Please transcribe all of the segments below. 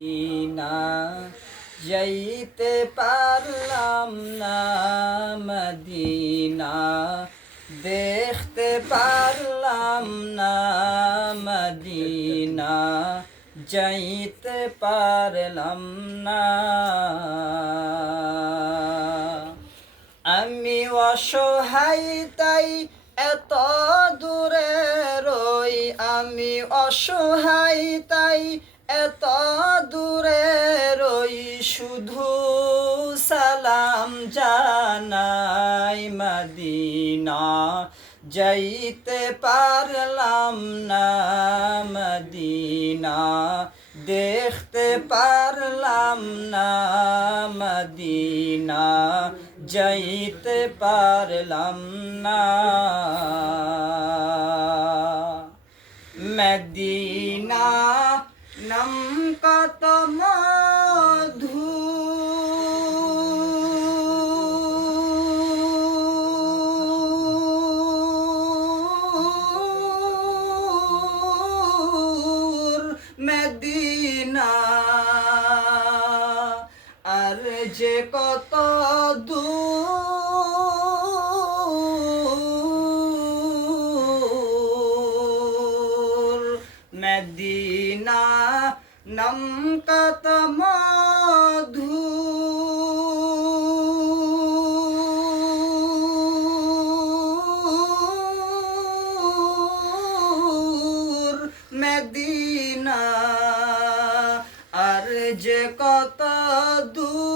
না যাইতে পারলাম না মদিনা, দেখতে পারলাম না মদিনা, যাইতে পারলাম না। আমি অসহায় তাই এত দূরে রই, আমি অসহায় তাই এত দূরে রই, শুধু সালাম জানাই মদিনা, যাইতে পারলাম না মদিনা, দেখতে পারলাম না মদিনা, যাইতে পারলাম না। মদিনা নাম কত মধু, মদিনা আর যে কত দূর, মদিনা নাম কত মধু, মদিনা আর যে কত দূর,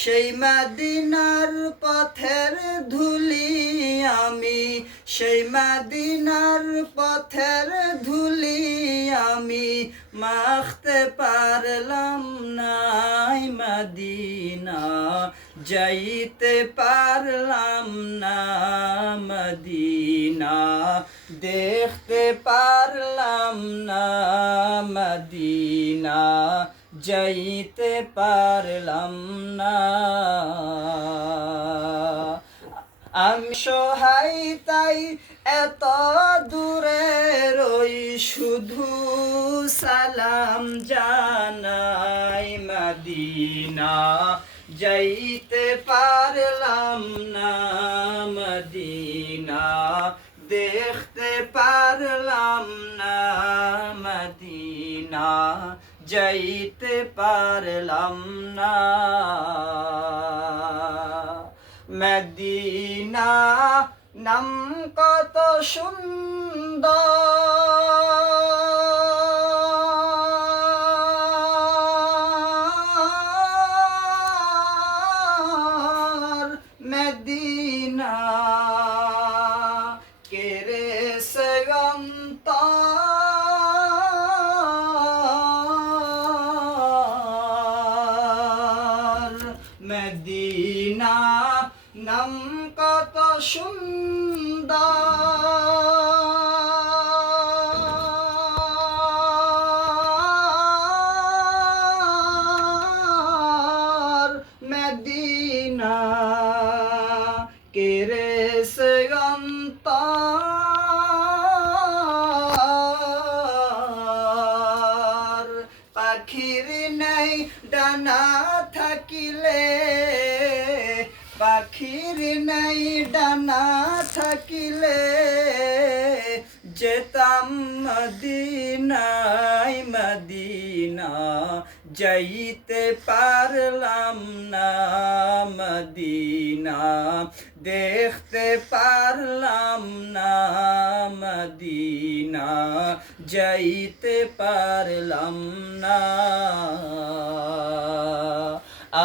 সেই মদিনার পথের ধুলি আমি, সেই মদিনার পথের ধুলি আমি, মাখতে পারলাম না মদিনা, যাইতে পারলাম না মদিনা, দেখতে পারলাম না মদিনা, যাইতে পারলাম না। আমি সহায় তাই এত দূরে রই, শুধু সালাম জানাই মদিনা, যাইতে পারলাম না মদিনা, দেখতে পারলাম না মদিনা, যাইতে পারলাম না। মদিনা নাম কত সুন্দর, মদিনা কেরে সে অন্তর, মদিনা নাম কত সুন্দর, মদিনা কেরে সে অন্তর, পাখির নাই ডানা থাকিলে, পাখির নাই ডানা থাকিলে, যেতাম মদিনায় মদিনা, যাইতে পারলাম না মদিনা, দেখতে পারলাম না মদিনা, যাইতে পারলাম না।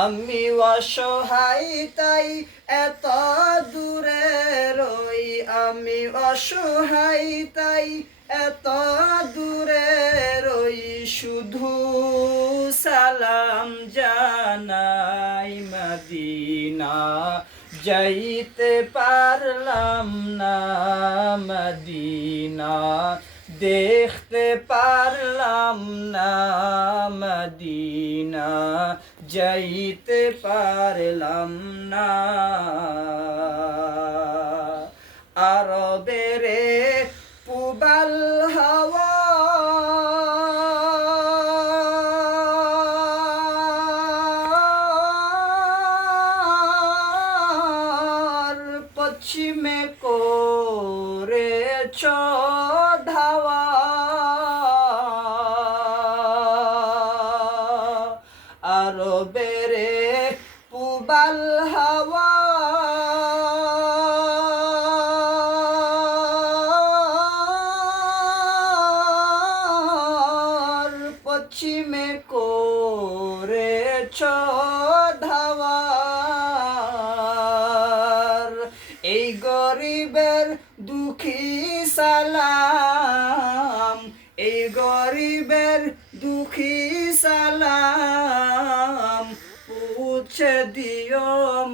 আমি অসহায় তাই এত দূরে রই, আমি অসহায় তাই এত দূরে রই, শুধু সালাম জানাই মদিনা, যাইতে পারলাম না মদিনা, দেখতে পারলাম না মদিনা, যাইতে পারলাম না। আরবের করেছ ধাওয়া আরবের পুবাল হাওয়া পশ্চিমে করেছ ধাওয়া এই গরিবের দুঃখী সালাম এই গরিবের দুঃখী সালাম পৌঁছে দিও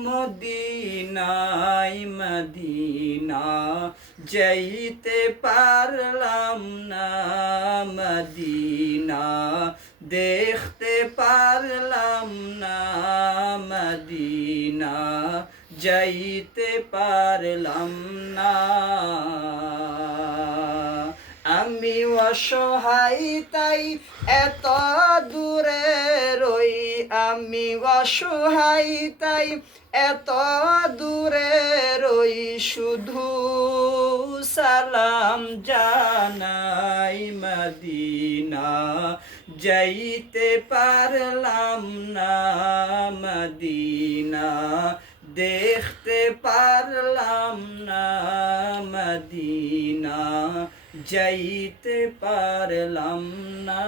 মদিনায় মদিনা যাইতে পারলাম না মদিনা দেখতে পারলাম না মদিনা যাইতে পারলাম না আমি অসহায় তাই এত দূরে রই আমি অসহায় তাই এত দূরে রই শুধু সালাম জানাই মদিনা যাইতে পারলাম না মদিনা দেখতে পারলাম না মদিনা যাইতে পারলাম না।